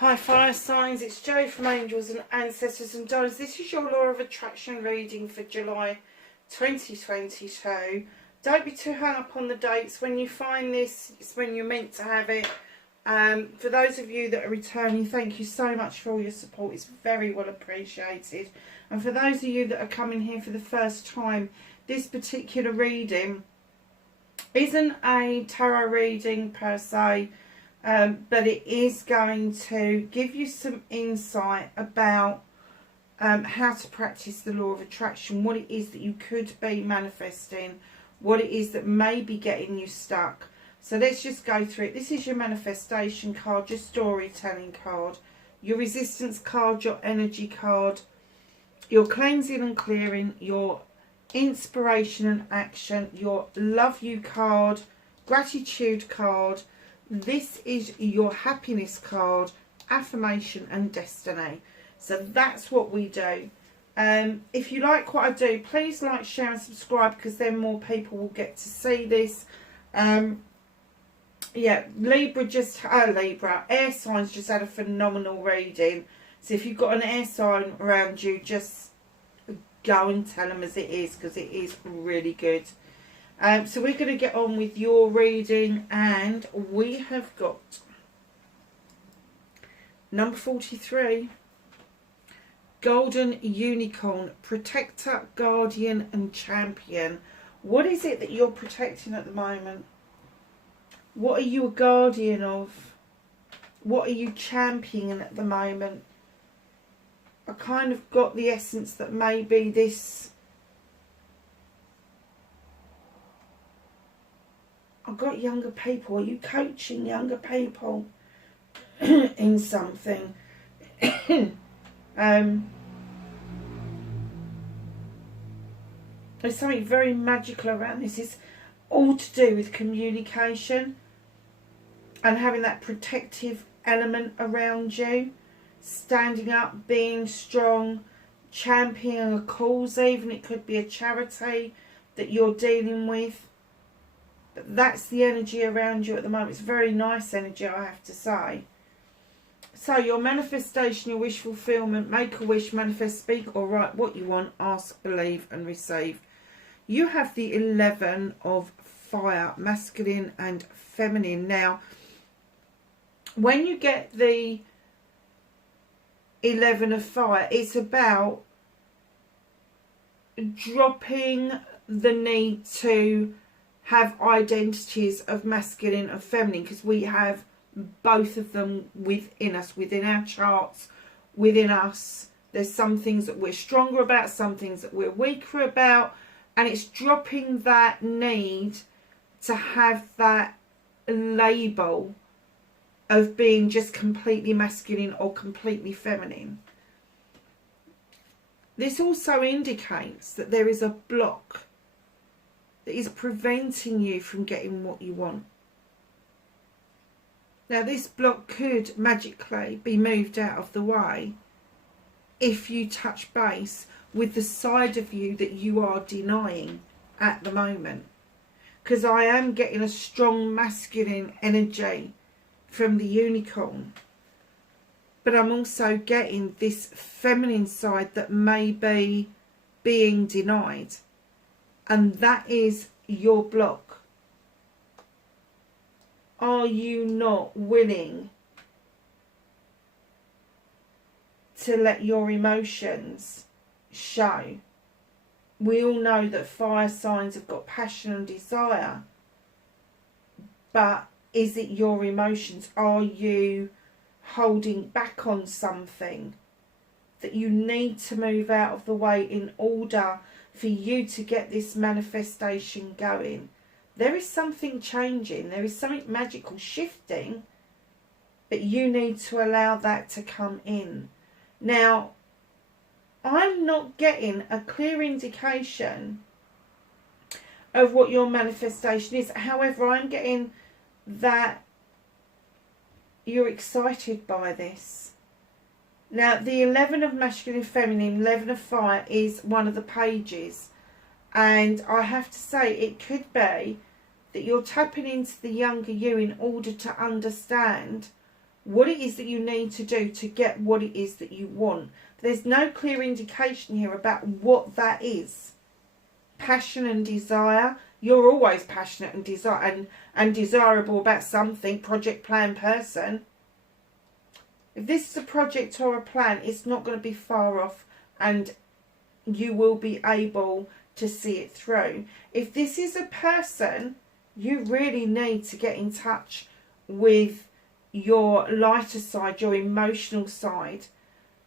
Hi fire signs, it's Jo from Angels and Ancestors and Guides. This is your Law of Attraction reading for July 2022. Don't be too hung up on the dates. When you find this, it's when you're meant to have it. For those of you that are returning, thank you so much for all your support. It's very well appreciated. And for those of you that are coming here for the first time, this particular reading isn't a tarot reading per se. But it is going to give you some insight about how to practice the law of attraction, what it is that you could be manifesting, what it is that may be getting you stuck. So let's just go through it. This is your manifestation card, your storytelling card, your resistance card, your energy card, your cleansing and clearing, your inspiration and action, your love you card, gratitude card. This is your happiness card, affirmation and destiny. So that's what we do. If you like what I do, please like, share and subscribe, because then more people will get to see this. Yeah, air signs just had a phenomenal reading. So if you've got an air sign around you, just go and tell them as it is, because it is really good. So we're going to get on with your reading, and we have got number 43, Golden Unicorn, Protector, Guardian and Champion. What is it that you're protecting at the moment? What are you a guardian of? What are you championing at the moment? I kind of got the essence that maybe this... I've got younger people. Are you coaching younger people in something? There's something very magical around this. It's all to do with communication and having that protective element around you. Standing up, being strong, championing a cause even. It could be a charity that you're dealing with. But that's the energy around you at the moment. It's very nice energy, I have to say. So your manifestation, your wish fulfillment, make a wish, manifest, speak or write what you want, ask, believe and receive. You have the 11 of fire, masculine and feminine. Now, when you get the 11 of fire, it's about dropping the need to have identities of masculine and feminine, because we have both of them within us, within our charts, within us. There's some things that we're stronger about, some things that we're weaker about, and it's dropping that need to have that label of being just completely masculine or completely feminine. This also indicates that there is a block that is preventing you from getting what you want. Now this block could magically be moved out of the way if you touch base with the side of you that you are denying at the moment. Because I am getting a strong masculine energy from the unicorn. But I'm also getting this feminine side that may be being denied. And that is your block. Are you not willing to let your emotions show? We all know that fire signs have got passion and desire. But is it your emotions? Are you holding back on something that you need to move out of the way in order for you to get this manifestation going? There is something changing. There is something magical shifting, but you need to allow that to come in. Now, I'm not getting a clear indication of what your manifestation is. However, I'm getting that you're excited by this. Now, the 11 of masculine and feminine, 11 of fire is one of the pages. And I have to say, it could be that you're tapping into the younger you in order to understand what it is that you need to do to get what it is that you want. There's no clear indication here about what that is. Passion and desire. You're always passionate and and desirable about something. Project, plan, person. If this is a project or a plan, it's not going to be far off, and you will be able to see it through. If this is a person, you really need to get in touch with your lighter side, your emotional side,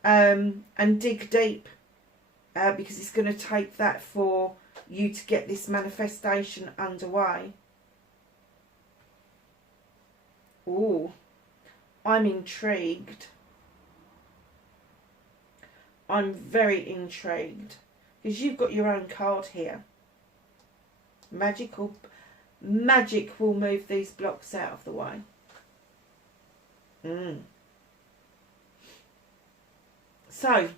and dig deep, because it's going to take that for you to get this manifestation underway. Ooh, I'm intrigued. I'm very intrigued, because you've got your own card here. Magic will move these blocks out of the way. So,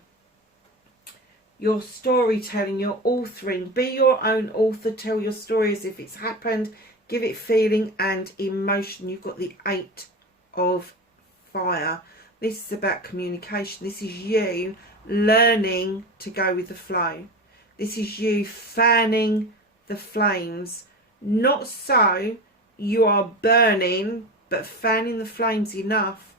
your storytelling, your authoring. Be your own author. Tell your story as if it's happened. Give it feeling and emotion. You've got the 8 of Fire. This is about communication. This is you learning to go with the flow. This is you fanning the flames. Not so you are burning, but fanning the flames enough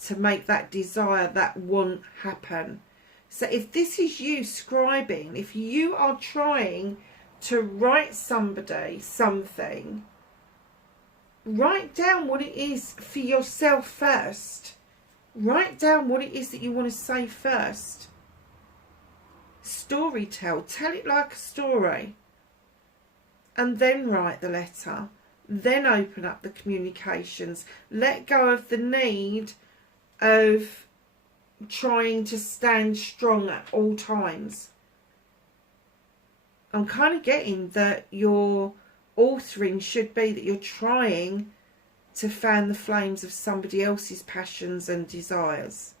to make that desire, that want happen. So if this is you scribing, if you are trying to write somebody something, write down what it is for yourself first. Write down what it is that you want to say first. Storytell. Tell it like a story. And then write the letter. Then open up the communications. Let go of the need of trying to stand strong at all times. I'm kind of getting that your authoring should be that you're trying to fan the flames of somebody else's passions and desires.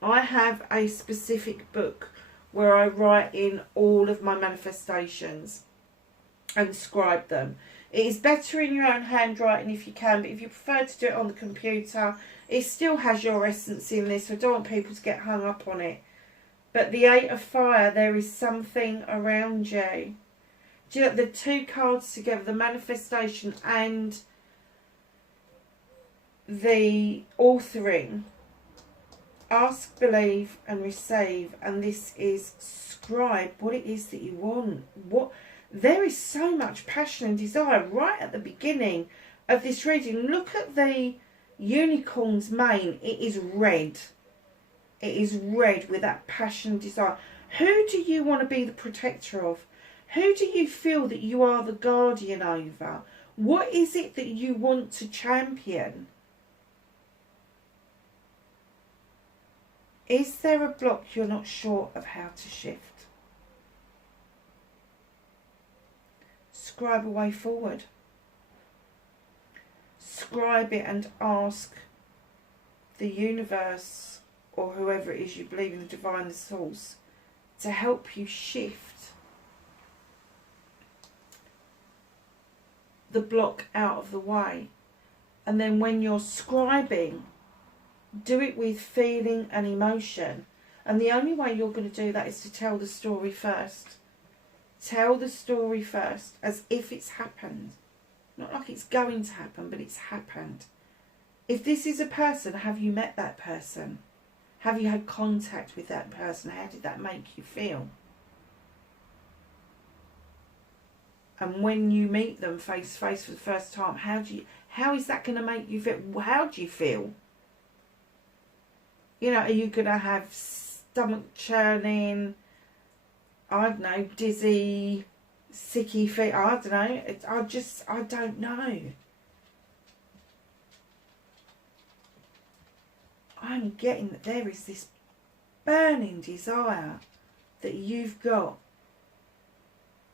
I have a specific book where I write in all of my manifestations and scribe them. It is better in your own handwriting if you can, but if you prefer to do it on the computer, it still has your essence in this. I don't want people to get hung up on it. But the 8 of Fire, there is something around you. Do you know, the 2 cards together, the manifestation and the authoring. Ask, believe and receive. And this is scribe what it is that you want. There is so much passion and desire right at the beginning of this reading. Look at the unicorn's mane. It is red. It is red with that passion and desire. Who do you want to be the protector of? Who do you feel that you are the guardian over? What is it that you want to champion? Is there a block you're not sure of how to shift? Scribe a way forward. Scribe it and ask the universe, or whoever it is you believe in, the divine, the source, to help you shift the block out of the way. And then when you're scribing, do it with feeling and emotion. And the only way you're going to do that is to tell the story first. Tell the story first as if it's happened. Not like it's going to happen, but it's happened. If this is a person, have you met that person? Have you had contact with that person? How did that make you feel? And when you meet them face to face for the first time, how is that going to make you feel? How do you feel? You know, are you going to have stomach churning, I don't know, dizzy, sicky feet? I don't know. I don't know. I'm getting that there is this burning desire that you've got.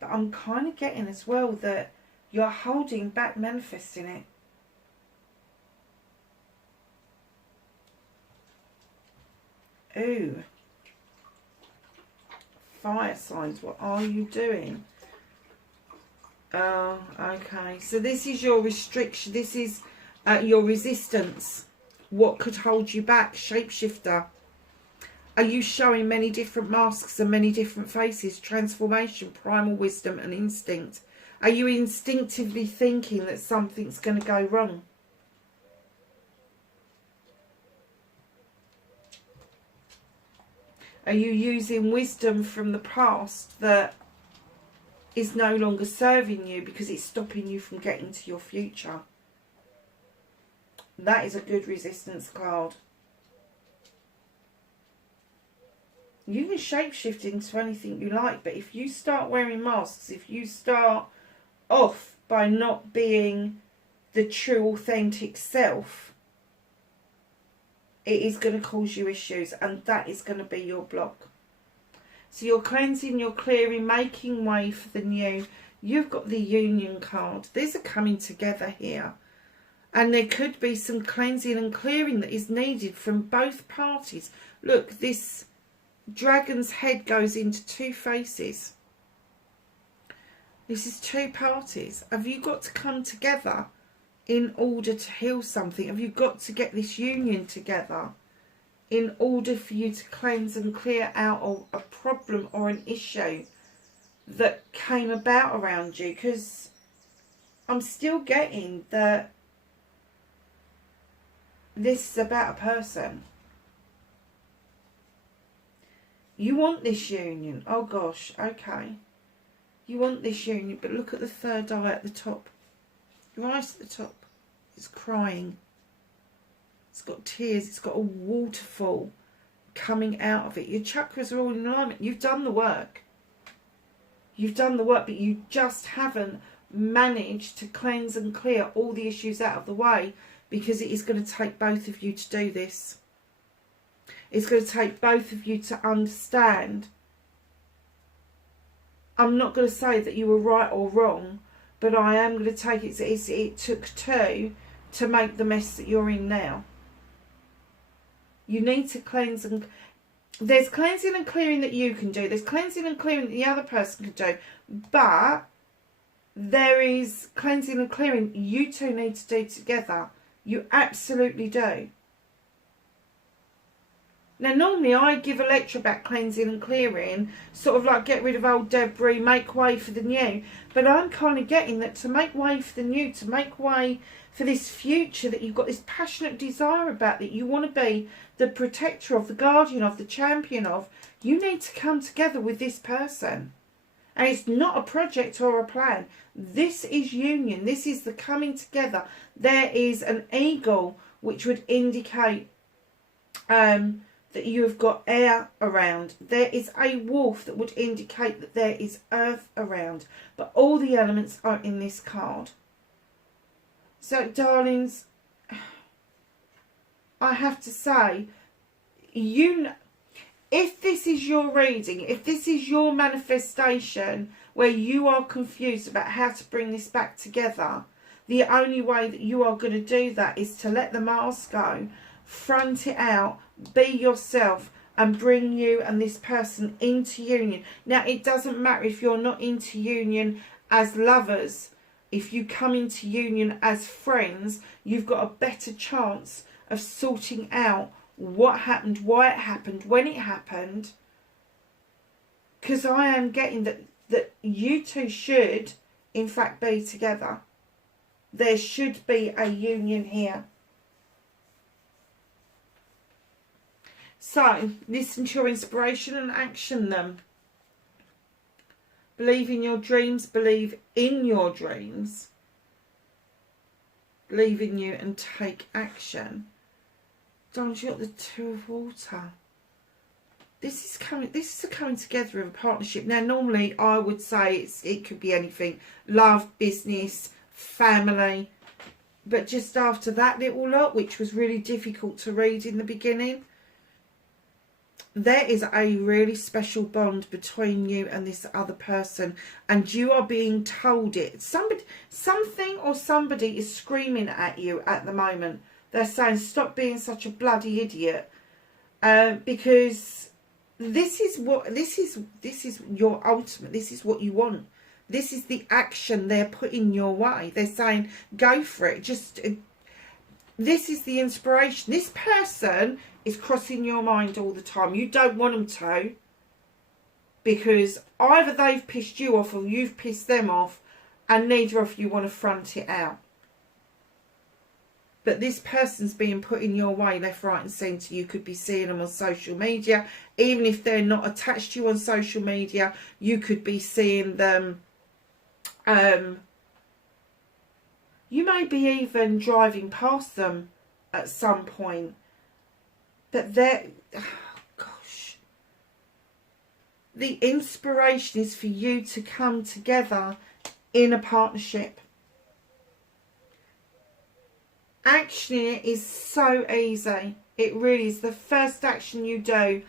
But I'm kind of getting as well that you're holding back manifesting it. Ooh. Fire signs, what are you doing? Oh, okay. So this is your restriction. This is your resistance. What could hold you back? Shapeshifter. Are you showing many different masks and many different faces? Transformation, primal wisdom and instinct. Are you instinctively thinking that something's going to go wrong? Are you using wisdom from the past that is no longer serving you because it's stopping you from getting to your future? That is a good resistance card. You can shapeshift into anything you like, but if you start wearing masks, if you start off by not being the true authentic self, it is going to cause you issues, and that is going to be your block. So you're cleansing, you're clearing, making way for the new. You've got the Union card. These are coming together here. And there could be some cleansing and clearing that is needed from both parties. Look, this dragon's head goes into two faces. This is two parties. Have you got to come together in order to heal something? Have you got to get this union together in order for you to cleanse and clear out a problem or an issue that came about around you? Because I'm still getting that this is about a person. You want this union. Oh gosh, okay. You want this union, but look at the third eye at the top. Right at the top. It's crying. It's got tears. It's got a waterfall coming out of it. Your chakras are all in alignment. You've done the work. You've done the work, but you just haven't managed to cleanse and clear all the issues out of the way, because it is going to take both of you to do this. It's going to take both of you to understand. I'm not going to say that you were right or wrong, but I am going to take it. It took two to make the mess that you're in now. You need to cleanse, and there's cleansing and clearing that you can do. There's cleansing and clearing that the other person can do. But there is cleansing and clearing you two need to do together. You absolutely do. Now, normally I give electroback cleansing and clearing, sort of like get rid of old debris, make way for the new. But I'm kind of getting that to make way for the new, to make way for this future that you've got this passionate desire about, that you want to be the protector of, the guardian of, the champion of, you need to come together with this person. And it's not a project or a plan. This is union. This is the coming together. There is an eagle, which would indicate that you have got air around. There is a wolf that would indicate that there is earth around. But all the elements are in this card. So, darlings, I have to say, if this is your reading, if this is your manifestation where you are confused about how to bring this back together, the only way that you are going to do that is to let the mask go, front it out, be yourself, and bring you and this person into union. Now, it doesn't matter if you're not into union as lovers. If you come into union as friends, you've got a better chance of sorting out what happened, why it happened, when it happened. Because I am getting that you two should, in fact, be together. There should be a union here. So, listen to your inspiration and action them. Believe in your dreams. Believe in your dreams. Believe in you and take action. Don't you got the Two of Water? This is a coming together of a partnership. Now, normally I would say it could be anything. Love, business, family. But just after that little lot, which was really difficult to read in the beginning, there is a really special bond between you and this other person, and you are being told it. Something or somebody is screaming at you at the moment. They're saying, stop being such a bloody idiot, because this is your ultimate. This is what you want. This is the action they're putting your way. They're saying, go for it. Just, this is the inspiration. This person is crossing your mind all the time. You don't want them to, because either they've pissed you off or you've pissed them off, and neither of you want to front it out. But this person's being put in your way left, right and centre. You could be seeing them on social media. Even if they're not attached to you on social media, you could be seeing them. You may be even driving past them at some point. But they're... Oh, gosh. The inspiration is for you to come together in a partnership. Actioning it is so easy. It really is. The first action you do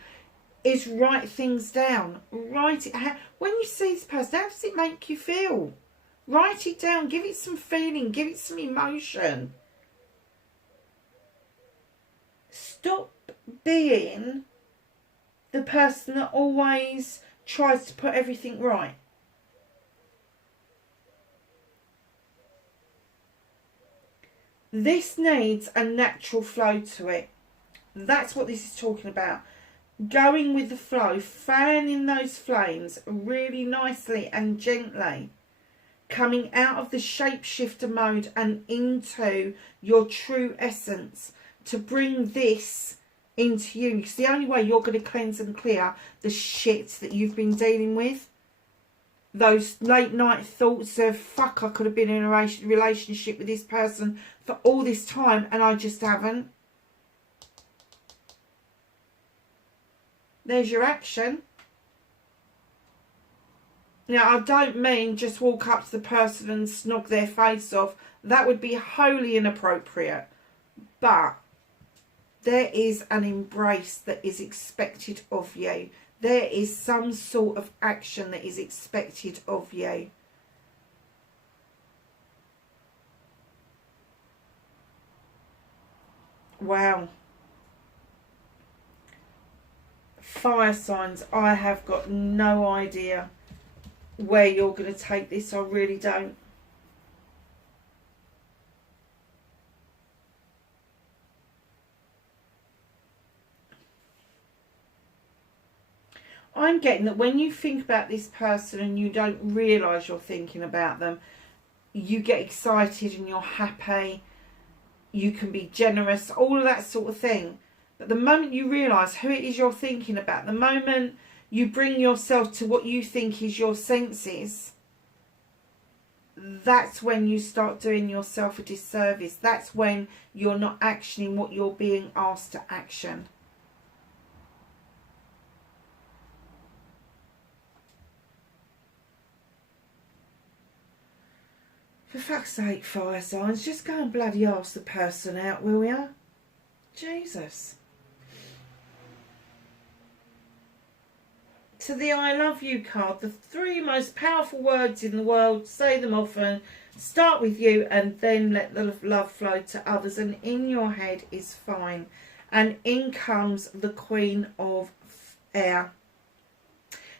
is write things down. Write it. When you see this person, how does it make you feel? Write it down. Give it some feeling. Give it some emotion. Stop being the person that always tries to put everything right. This needs a natural flow to it. That's what this is talking about. Going with the flow, fanning those flames really nicely and gently. Coming out of the shapeshifter mode and into your true essence to bring this into you. Because the only way you're going to cleanse and clear the shit that you've been dealing with, those late night thoughts of, fuck, I could have been in a relationship with this person for all this time and I just haven't. There's your action. Now, I don't mean just walk up to the person and snog their face off. That would be wholly inappropriate. But there is an embrace that is expected of you. There is some sort of action that is expected of you. Wow. Fire signs, I have got no idea where you're going to take this. I really don't. I'm getting that when you think about this person and you don't realise you're thinking about them, you get excited and you're happy, you can be generous, all of that sort of thing. But the moment you realise who it is you're thinking about, the moment you bring yourself to what you think is your senses, that's when you start doing yourself a disservice. That's when you're not actioning what you're being asked to action. For fuck's sake, fire signs, just go and bloody ask the person out, will ya? Jesus. To the I love you card, the 3 most powerful words in the world, say them often, start with you and then let the love flow to others, and in your head is fine. And in comes the Queen of Air.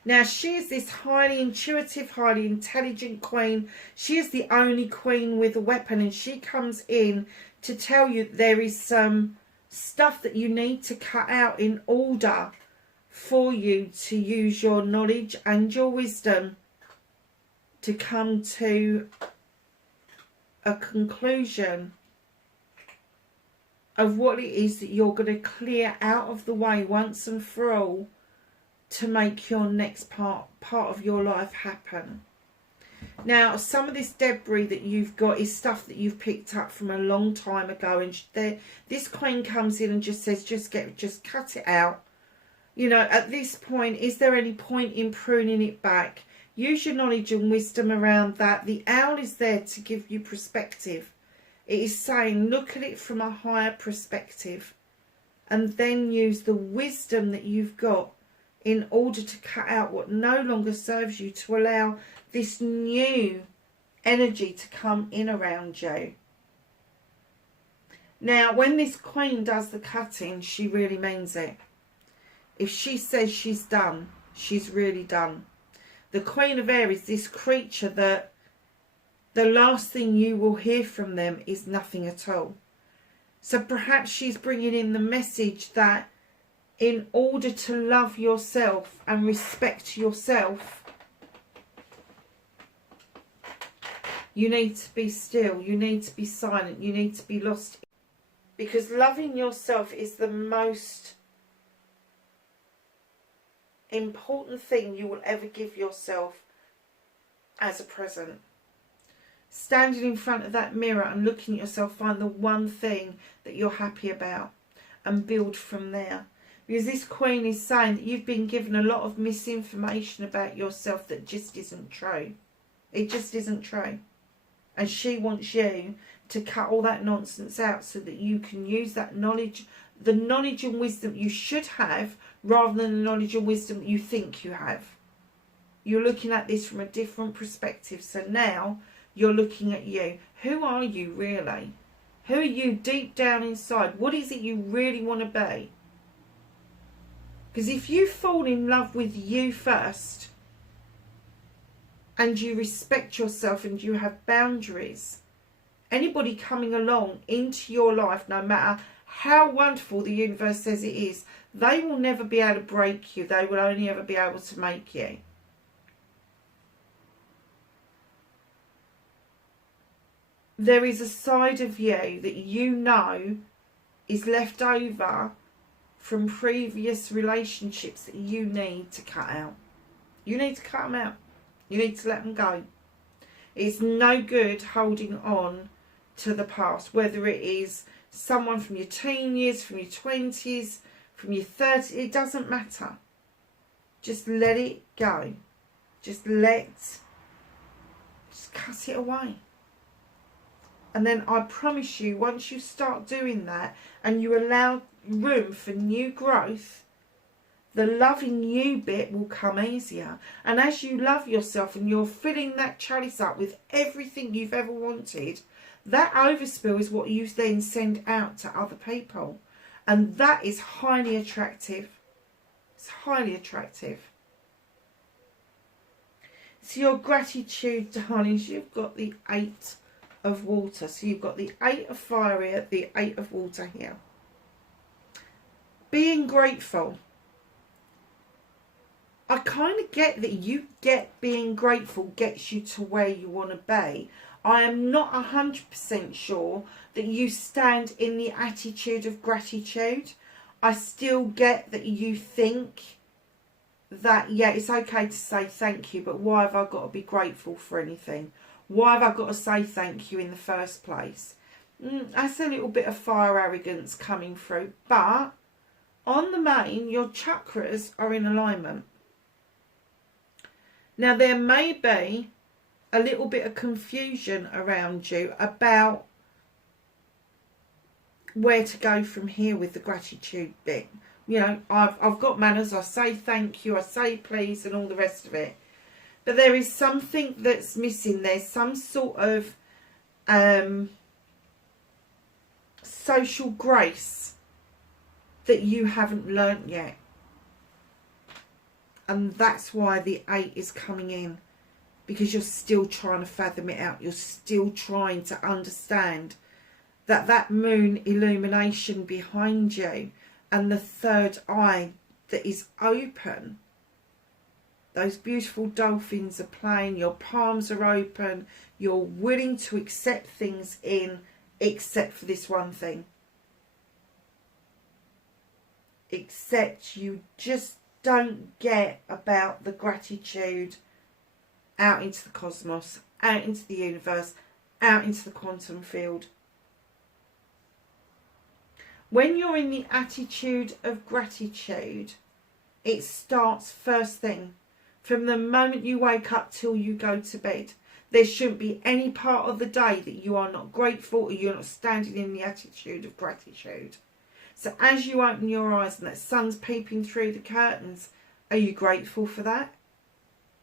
Now, she is this highly intuitive, highly intelligent queen. She is the only queen with a weapon, and she comes in to tell you there is some stuff that you need to cut out in order for you to use your knowledge and your wisdom to come to a conclusion of what it is that you're going to clear out of the way once and for all to make your next part of your life happen. Now, some of this debris that you've got is stuff that you've picked up from a long time ago, and this queen comes in and just says, just cut it out. You know, at this point, is there any point in pruning it back? Use your knowledge and wisdom around that. The owl is there to give you perspective. It is saying, look at it from a higher perspective, and then use the wisdom that you've got in order to cut out what no longer serves you, to allow this new energy to come in around you. Now, when this queen does the cutting, she really means it. If she says she's done, she's really done. The Queen of Air is this creature that the last thing you will hear from them is nothing at all. So perhaps she's bringing in the message that in order to love yourself and respect yourself, you need to be still, you need to be silent, you need to be lost. Because loving yourself is the most important thing you will ever give yourself as a present. Standing in front of that mirror and looking at yourself, find the one thing that you're happy about and build from there. Because this Queen is saying that you've been given a lot of misinformation about yourself that just isn't true. It just isn't true. And she wants you to cut all that nonsense out so that you can use that knowledge, the knowledge and wisdom you should have, rather than the knowledge and wisdom that you think you have. You're looking at this from a different perspective. So now you're looking at you. Who are you really? Who are you deep down inside? What is it you really want to be? Because if you fall in love with you first, and you respect yourself and you have boundaries, anybody coming along into your life, no matter how wonderful the universe says it is, they will never be able to break you. They will only ever be able to make you. There is a side of you that you know is left over from previous relationships that you need to cut out. You need to cut them out. You need to let them go. It's no good holding on to the past, whether it is someone from your teen years, from your 20s, from your 30s, it doesn't matter. Just let it go. Just cut it away. And then I promise you, once you start doing that and you allow room for new growth, the loving you bit will come easier. And as you love yourself and you're filling that chalice up with everything you've ever wanted, that overspill is what you then send out to other people. And that is highly attractive. It's highly attractive. So your gratitude, darlings, you've got the 8 of water. So you've got the 8 of fire here, the 8 of water here. Being grateful. I kind of get that you get being grateful gets you to where you want to be. I am not 100% sure that you stand in the attitude of gratitude. I still get that you think that, yeah, it's okay to say thank you, but why have I got to be grateful for anything? Why have I got to say thank you in the first place? That's a little bit of fire arrogance coming through. But on the main, your chakras are in alignment. Now, there may be a little bit of confusion around you about where to go from here with the gratitude bit. You know, I've got manners, I say thank you, I say please and all the rest of it. But there is something that's missing. There's some sort of social grace that you haven't learnt yet. And that's why the 8 is coming in. Because you're still trying to fathom it out. You're still trying to understand that that moon illumination behind you and the third eye that is open. Those beautiful dolphins are playing. Your palms are open. You're willing to accept things in, except for this one thing. Except you just don't get about the gratitude out into the cosmos, out into the universe, out into the quantum field. When you're in the attitude of gratitude, it starts first thing. From the moment you wake up till you go to bed. There shouldn't be any part of the day that you are not grateful or you're not standing in the attitude of gratitude. So as you open your eyes and that sun's peeping through the curtains, are you grateful for that?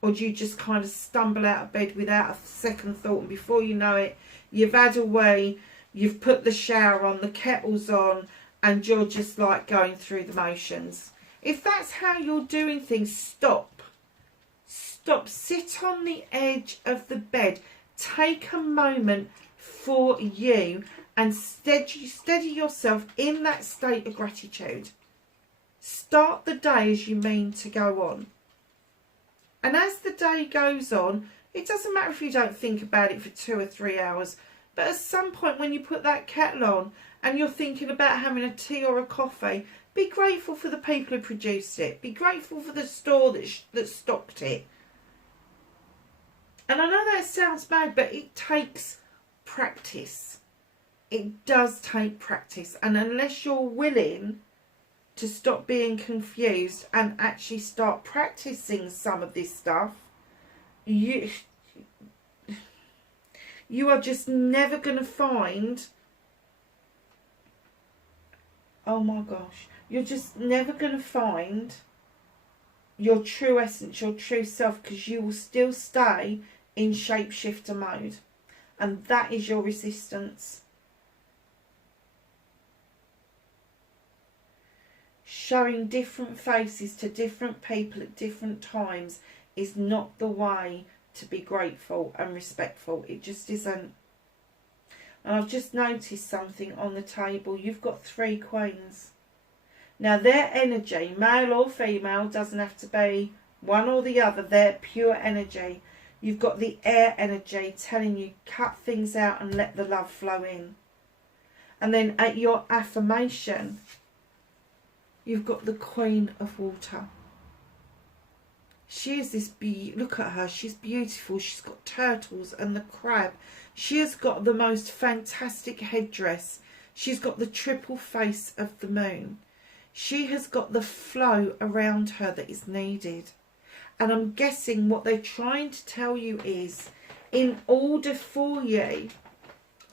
Or do you just kind of stumble out of bed without a second thought, and before you know it, you've had a wee, you've put the shower on, the kettle's on, and you're just like going through the motions? If that's how you're doing things, stop. stop, sit on the edge of the bed, take a moment for you and steady yourself in that state of gratitude. Start the day as you mean to go on. And as the day goes on, it doesn't matter if you don't think about it for 2 or 3 hours, but at some point when you put that kettle on and you're thinking about having a tea or a coffee, be grateful for the people who produced it. Be grateful for the store that stocked it. And I know that sounds bad, but it takes practice. It does take practice. And unless you're willing to stop being confused and actually start practicing some of this stuff, you are just never going to find, oh my gosh, you're just never going to find your true essence, your true self, because you will still stay in shapeshifter mode. And that is your resistance. Showing different faces to different people at different times is not the way to be grateful and respectful. It just isn't. And I've just noticed something on the table. You've got 3 queens. Now their energy, male or female, doesn't have to be one or the other. They're pure energy. You've got the air energy telling you cut things out and let the love flow in. And then at your affirmation, you've got the Queen of Water. She is this, look at her, she's beautiful. She's got turtles and the crab. She has got the most fantastic headdress. She's got the triple face of the moon. She has got the flow around her that is needed. And I'm guessing what they're trying to tell you is, in order for you,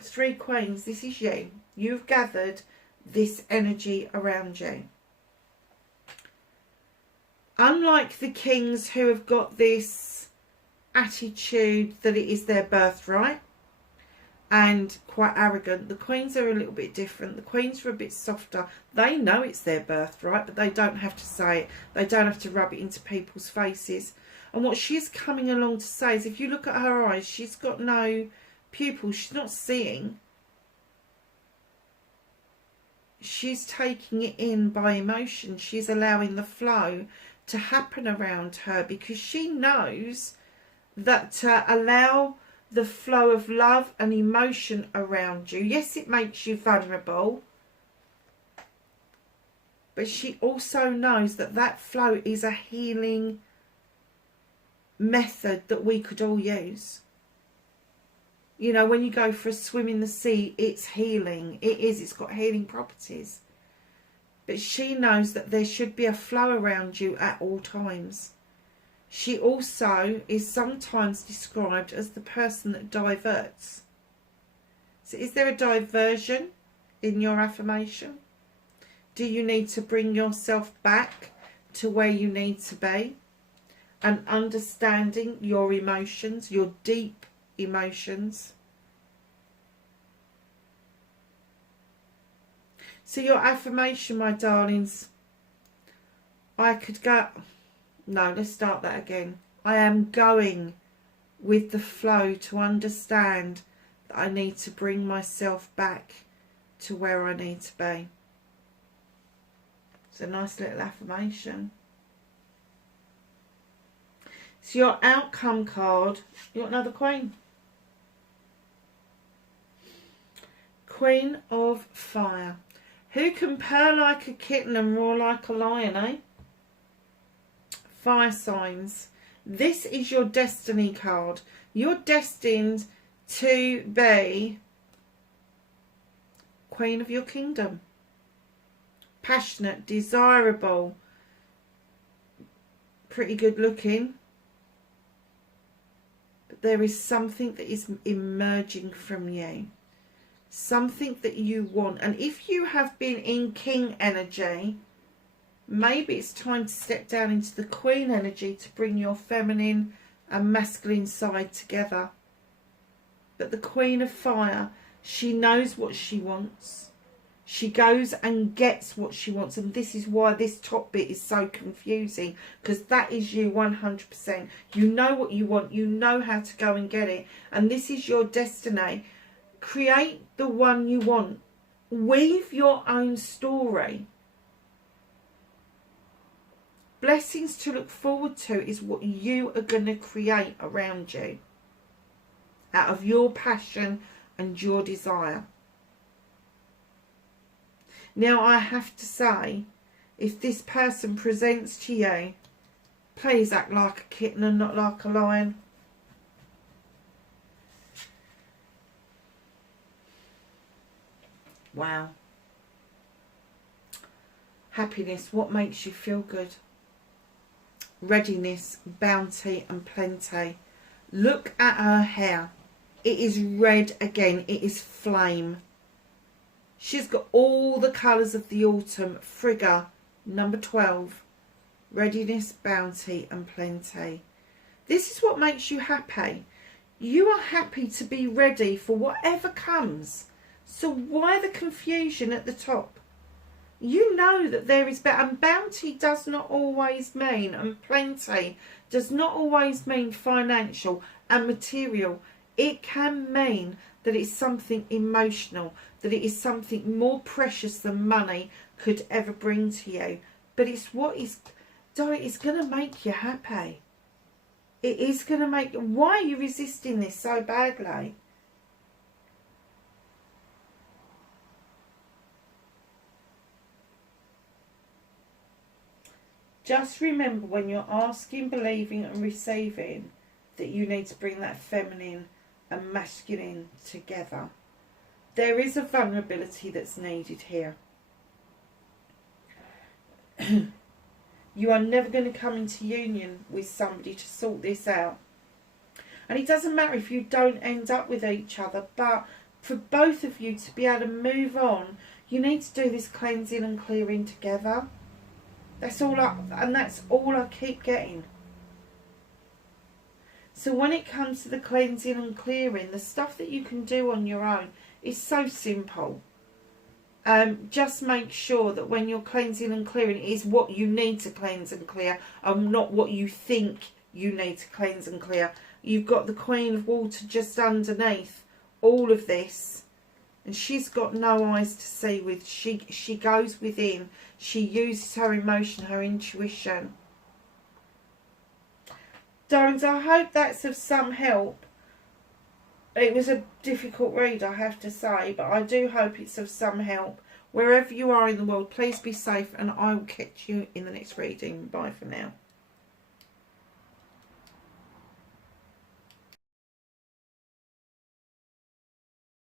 3 queens, this is you. You've gathered this energy around you. Unlike the kings who have got this attitude that it is their birthright and quite arrogant, the queens are a little bit different. The queens are a bit softer. They know it's their birthright, but they don't have to say it. They don't have to rub it into people's faces. And what she's coming along to say is, if you look at her eyes, she's got no pupils. She's not seeing. She's taking it in by emotion. She's allowing the flow to happen around her, because she knows that to allow the flow of love and emotion around you, yes, it makes you vulnerable, but she also knows that that flow is a healing method that we could all use. You know, when you go for a swim in the sea, it's healing. It's got healing properties. But she knows that there should be a flow around you at all times. She also is sometimes described as the person that diverts. So is there a diversion in your affirmation? Do you need to bring yourself back to where you need to be? And understanding your emotions, your deep emotions. So your affirmation, my darlings, I could go... No, let's start that again. I am going with the flow to understand that I need to bring myself back to where I need to be. It's a nice little affirmation. So your outcome card, you want another queen? Queen of Fire. Who can purr like a kitten and roar like a lion, eh? Fire signs. This is your destiny card. You're destined to be queen of your kingdom. Passionate, desirable, pretty good looking. But there is something that is emerging from you. Something that you want. And if you have been in king energy, maybe it's time to step down into the queen energy to bring your feminine and masculine side together. But the Queen of Fire, she knows what she wants. She goes and gets what she wants, and this is why this top bit is so confusing, because that is you 100%. You know what you want, you know how to go and get it, and this is your destiny. Create the one you want. Weave your own story. Blessings to look forward to is what you are going to create around you, out of your passion and your desire. Now, I have to say, if this person presents to you, please act like a kitten and not like a lion. Wow. Happiness, what makes you feel good? Readiness, bounty and plenty. Look at her hair. It is red again. It is flame. She's got all the colours of the autumn. Frigga, number 12. Readiness, bounty and plenty. This is what makes you happy. You are happy to be ready for whatever comes. So why the confusion at the top? You know that there is better, and bounty does not always mean, and plenty does not always mean financial and material. It can mean that it's something emotional, that it is something more precious than money could ever bring to you. But it's what is, darling, it's going to make you happy. It is going to make, why are you resisting this so badly? Just remember, when you're asking, believing and receiving, that you need to bring that feminine and masculine together. There is a vulnerability that's needed here. You are never going to come into union with somebody to sort this out. And it doesn't matter if you don't end up with each other, but for both of you to be able to move on, you need to do this cleansing and clearing together. That's all I keep getting. So when it comes to the cleansing and clearing, the stuff that you can do on your own is so simple. Just make sure that when you're cleansing and clearing, it is what you need to cleanse and clear, and not what you think you need to cleanse and clear. You've got the Queen of Water just underneath all of this, and she's got no eyes to see with. She goes within. She uses her emotion, her intuition. Darlings, I hope that's of some help. It was a difficult read, I have to say, but I do hope it's of some help. Wherever you are in the world, please be safe, and I will catch you in the next reading. Bye for now.